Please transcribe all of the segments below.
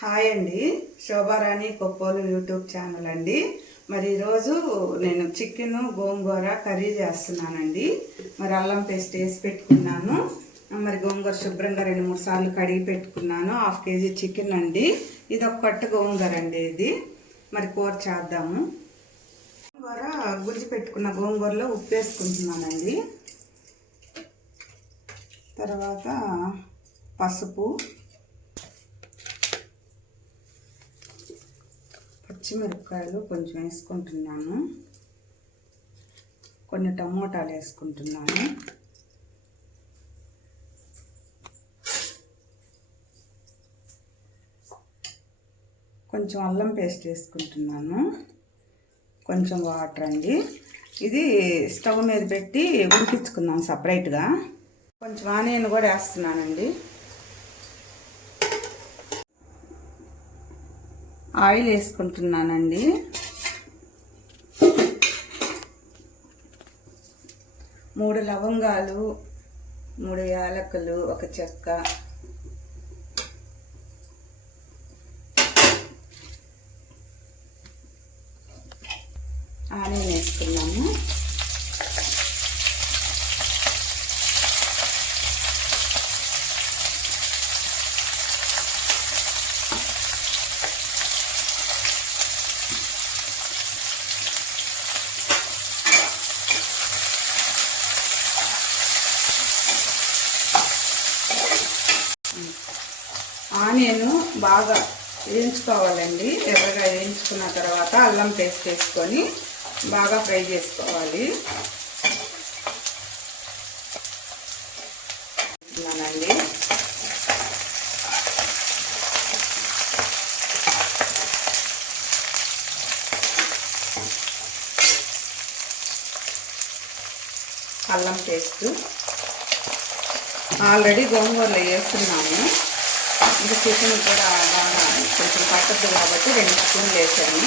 Hi అండి, Shobharani Koppolu YouTube channel అండి. మరి ఈరోజు నేను చికెన్ గోంగూర కర్రీ చేస్తున్నానండి. మరి అల్లం పేస్ట్ వేసి పెట్టుకున్నాను. మరి గోంగూర శుభ్రంగా 2-3 సార్లు కడిగి పెట్టుకున్నాను. 1/2 కేజీ చికెన్ అండి. ఇది ఒక కట్ట గోంగూర అండి. ఇది మరి కూర చేద్దాము. గోంగూర గుజ్జు పెట్టుకున్న గోంగూరలో ఉప్పు వేసుకుంటున్నానండి. తర్వాత పసుపు, పచ్చిమిరపకాయలు కొంచెం వేసుకుంటున్నాను. కొన్ని టమోటాలు వేసుకుంటున్నాను. కొంచెం అల్లం పేస్ట్ వేసుకుంటున్నాను. కొంచెం వాటర్ అండి. ఇది స్టవ్ మీద పెట్టి ఉడికించుకుందాం సపరేట్గా. కొంచెం ఆనియన్ కూడా వేస్తున్నానండి. ఆయిల్ వేసుకుంటున్నానండి. మూడు లవంగాలు, 3 యాలకులు, 1 చెక్క, ఆనియన్ వేసుకున్నాము. ఆనియన్ బాగా వేయించుకోవాలండి. ఎర్రగా వేయించుకున్న తర్వాత అల్లం పేస్ట్ వేసుకొని బాగా ఫ్రై చేసుకోవాలి. అండి అల్లం పేస్ట్ ఆల్రెడీ గోంగూరలో వేస్తున్నాము. ఇంకా చికెన్ కూడా బాగా కొంచెం పట్టద్దు కాబట్టి 2 స్పూన్లు వేసాను.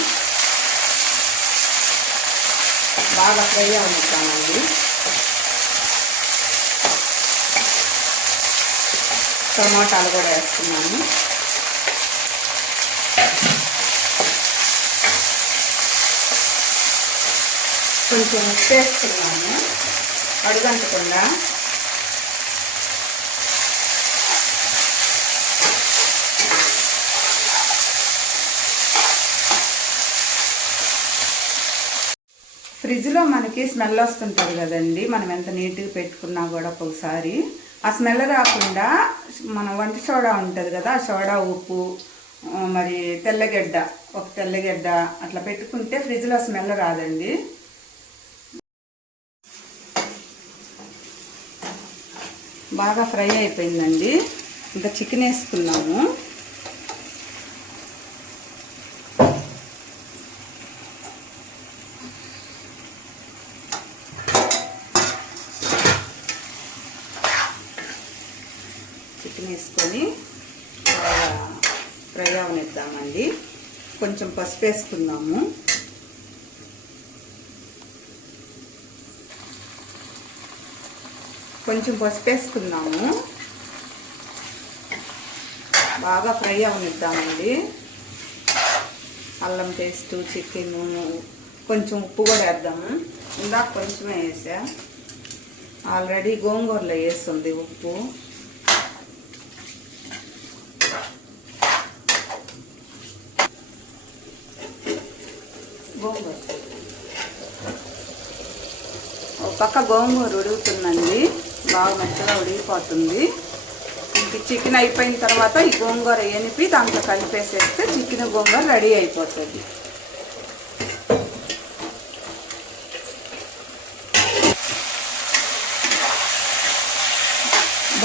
బాగా ఫ్రై అవుతామండి. టమాటాలు కూడా వేస్తున్నాను. కొంచెం ఉప్పు వేస్తున్నాను అడుగంటకుండా. ఫ్రిడ్జ్లో మనకి స్మెల్ వస్తుంటుంది కదండి, మనం ఎంత నీట్గా పెట్టుకున్నా కూడా ఒకసారి ఆ స్మెల్ రాకుండా మన వంట సోడా ఉంటుంది కదా, ఆ సోడా, ఉప్పు, మరి తెల్లగడ్డ, 1 తెల్లగడ్డ అట్లా పెట్టుకుంటే ఫ్రిడ్జ్లో స్మెల్ రాదండి. బాగా ఫ్రై అయిపోయిందండి. ఇంకా చికెన్ వేసుకున్నాము. చికెన్ వేసుకొని ఫ్రై అవనిద్దామండి. కొంచెం పసుపు వేసుకుందాము. కొంచెం పసుపు వేసుకుందాము. బాగా ఫ్రై అవనిద్దామండి. అల్లం పేస్టు, చికెను, కొంచెం ఉప్పు కూడా వేద్దాము. ఇందాక కొంచెమే వేసా, ఆల్రెడీ గోంగూరలో వేస్తుంది ఉప్పు. గోంగూర ఒక పక్క గోంగూర ఉడుగుతుందండి. బాగా మెత్తగా ఉడిగిపోతుంది. ఇంక చికెన్ అయిపోయిన తర్వాత ఈ గోంగూర ఎనిపి దాంట్లో కలిపేసేస్తే చికెన్ గోంగూర రెడీ అయిపోతుంది.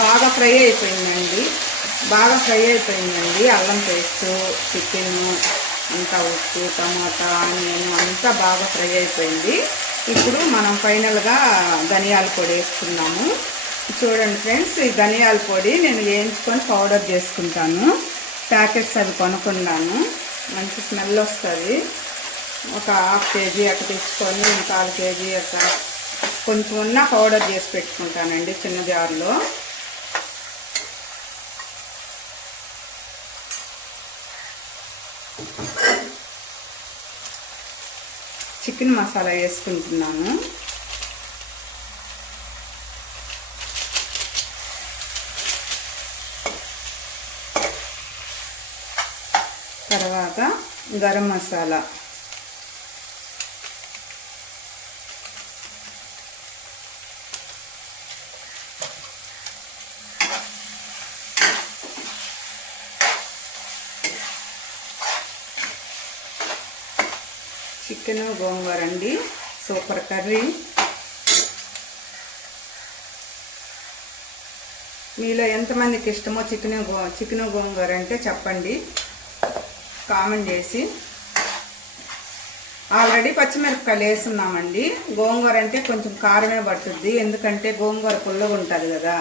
బాగా ఫ్రై అయిపోయిందండి. అల్లం పేస్టు, చికెను అంతా, ఉప్పు, టమాటా, ఆనియన్ అంతా బాగా ఫ్రై అయిపోయింది. ఇప్పుడు మనం ఫైనల్గా ధనియాల పొడి వేసుకున్నాము. చూడండి ఫ్రెండ్స్, ఈ ధనియాల పొడి నేను వేయించుకొని పౌడర్ చేసుకుంటాను. ప్యాకెట్స్ అవి కొనుక్కున్నాను. మంచి స్మెల్ వస్తుంది. ఒక 1/2 కేజీ అట్లా తెచ్చుకొని 1/4 కేజీ అట్లా కొంచెం ఉన్న పౌడర్ చేసి పెట్టుకుంటానండి చిన్న జార్లో. చికెన్ మసాలా వేసుకుంటున్నాను. తర్వాత గరం మసాలా, చికెన్ గోంగూర అండి, సూపర్ కర్రీ. మీలో ఎంతమందికి ఇష్టమో చికెన్ గోంగూర అంటే చెప్పండి కామెంట్ చేసి. ఆల్రెడీ పచ్చిమిరపకాయలు వేస్తున్నామండి. గోంగూర అంటే కొంచెం కారమే పట్టుద్ది, ఎందుకంటే గోంగూర పుల్లగా ఉంటుంది కదా,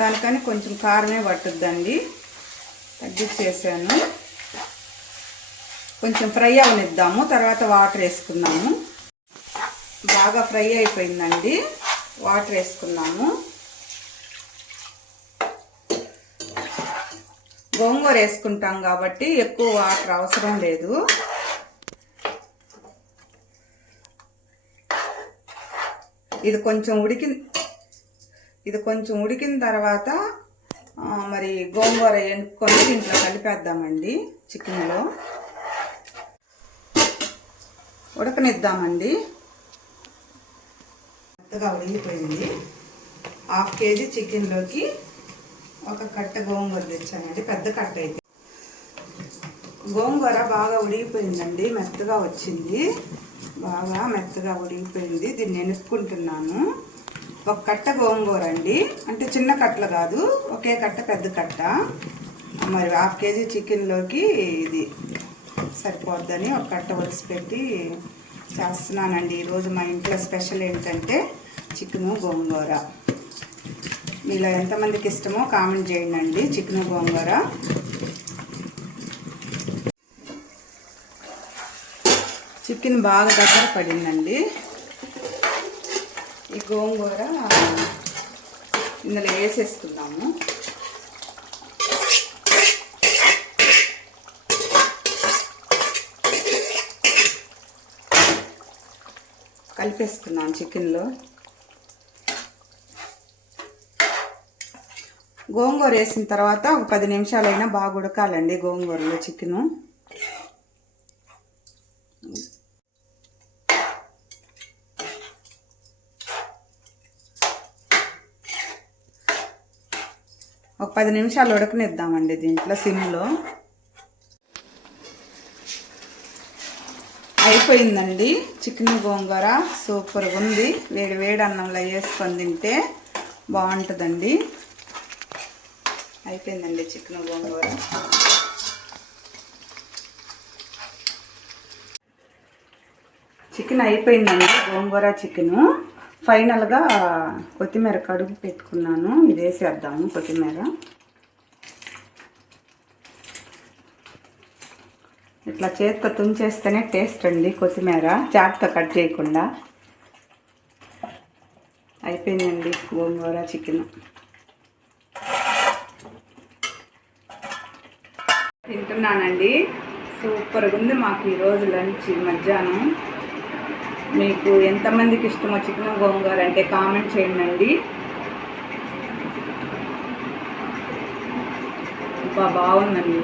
దానికని కొంచెం కారమే పట్టుద్దండి. తగ్గించేసాను. కొంచెం ఫ్రై అవనిద్దాము, తర్వాత వాటర్ వేసుకున్నాము. బాగా ఫ్రై అయిపోయిందండి, వాటర్ వేసుకున్నాము. గోంగూర వేసుకుంటాం కాబట్టి ఎక్కువ వాటర్ అవసరం లేదు. ఇది కొంచెం ఉడికిన తర్వాత మరి గోంగూర ఎనుక్కొని దీంట్లో కలిపేద్దామండి. చికెన్లో ఉడకనిద్దామండి. మెత్తగా ఉడికిపోయింది. 1/2 కేజీ చికెన్లోకి ఒక కట్ట గోంగూర తెచ్చానండి, పెద్ద కట్ట. అయితే గోంగూర బాగా ఉడికిపోయిందండి, మెత్తగా వచ్చింది, బాగా మెత్తగా ఉడికిపోయింది. దీన్ని ఎనుక్కుంటున్నాను. ఒక కట్ట గోంగూర అండి, అంటే చిన్న కట్టలు కాదు, ఒకే కట్ట పెద్ద కట్ట. మరి 1/2 కేజీ చికెన్లోకి ఇది సరిపోద్దని ఒక కట్ట ఒలిసిపెట్టి చేస్తున్నానండి. ఈరోజు మా ఇంట్లో స్పెషల్ ఏంటంటే చికెను గోంగూర. మీలో ఎంతమందికి ఇష్టమో కామెంట్ చేయండి. చికెను గోంగూర చికెన్ బాగా దగ్గర పడిందండి. ఈ గోంగూర ఇందులో వేసేసుకుందాము. కలిపేసుకున్నాను చికెన్లో. గోంగూర వేసిన తర్వాత ఒక 10 నిమిషాలైనా బాగా ఉడకాలండి గోంగూరలో చికెను. ఒక 10 నిమిషాలు ఉడకనిద్దామండి దీంట్లో సిమ్లో. అయిపోయిందండి చికెన్ గోంగూర, సూపర్గా ఉంది. వేడి వేడి అన్నంలో వేసుకొని తింటే బాగుంటుందండి. అయిపోయిందండి చికెన్ గోంగూర. చికెన్ అయిపోయిందండి, గోంగూర చికెను. ఫైనల్గా కొత్తిమీర కడుగు పెట్టుకున్నాను, ఇది వేసేద్దాము. కొత్తిమీర ఇట్లా చేత్తో తుంచేస్తేనే టేస్ట్ అండి కొత్తిమీర, చాకుతో కట్ చేయకుండా. అయిపోయిందండి గోంగూర చికెన్. తింటున్నానండి, సూపర్గా ఉంది మాకు ఈరోజు లంచ్ మధ్యాహ్నం. మీకు ఎంతమందికి ఇష్టమో చికెన్ గోంగూర అంటే కామెంట్ చేయండి. బాగుందండి,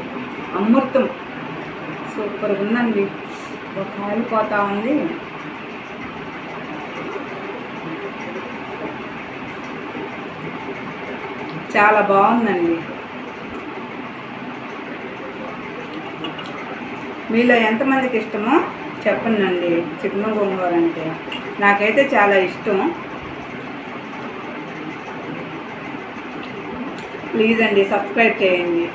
అమృతం, సూపర్గా ఉందండి. కాలిపోతా ఉంది. చాలా బాగుందండి. మీలో ఎంతమందికి ఇష్టమో చెప్పండి. చికెన్ గోంగూర అంటే నాకైతే చాలా ఇష్టం. ప్లీజ్ అండి సబ్స్క్రైబ్ చేయండి.